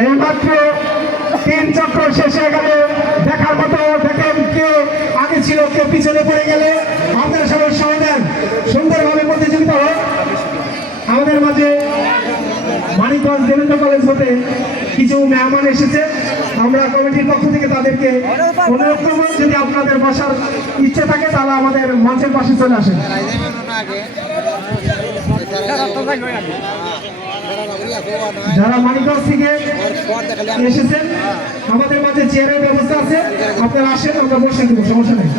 এইমাত্র 3 চক্র শেষ হয়ে গেল। দেখার মতো দেখেন কে আগে ছিল কে পিছনে পড়ে গেলে। আপনারা সবাই সমাধান সুন্দরভাবে প্রতিযোগিতা হোক। আমাদের মাঝে মানিকগঞ্জ দেবেন্দ্র কলেজ হতে কিছু মেহমান এসেছে। আমরা কমিটির পক্ষ থেকে তাদেরকে অনুরোধ করব, যদি আপনাদের বসার ইচ্ছে থাকে তাহলে আমাদের মঞ্চের পাশে চলে আসেন। যারা মানিকগঞ্জ থেকে এসেছেন আমাদের মাঝে চেয়ারের ব্যবস্থা আছে, আপনারা আসেন, আমরা বসে দেবো, সমস্যা নেই।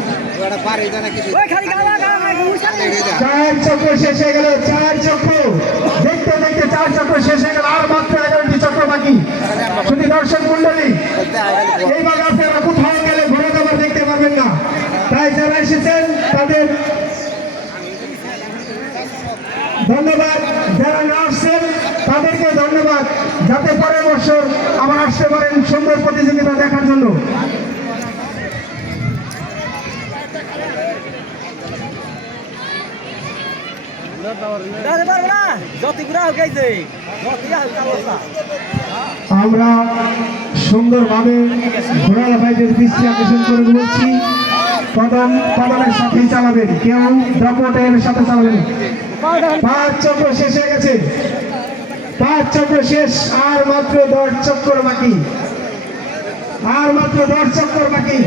4 চক্র শেষ হয়ে গেল, 4 চক্র দেখতে দেখতে 4 চক্র শেষ হয়ে গেল। আর মাত্র 11টি চক্র বাকি। শুধু দর্শক মন্ডলী, এইভাবে আপনারা কোথাও গেলে ঘোরা খাবার দেখতে পারবেন না। তাই যারা এসেছেন তাদের ধন্যবাদ, যারা না আসছেন তাদেরকে ধন্যবাদ, যাতে পরের বছর আবার আসতে পারেন সুন্দর প্রতিযোগিতা দেখার জন্য। আমরা সুন্দরভাবে ঘোড়ার ভাইদের দৃষ্টি আকর্ষণ করে বলছি, কদমের সাথেই চালাবেন, কেউ দাপটের সাথে চালাবেন। 5 চক্র শেষ হয়ে গেছে, 5 চক্র শেষ, আর মাত্র 10 চক্র বাকি, আর মাত্র 10 চক্র বাকি।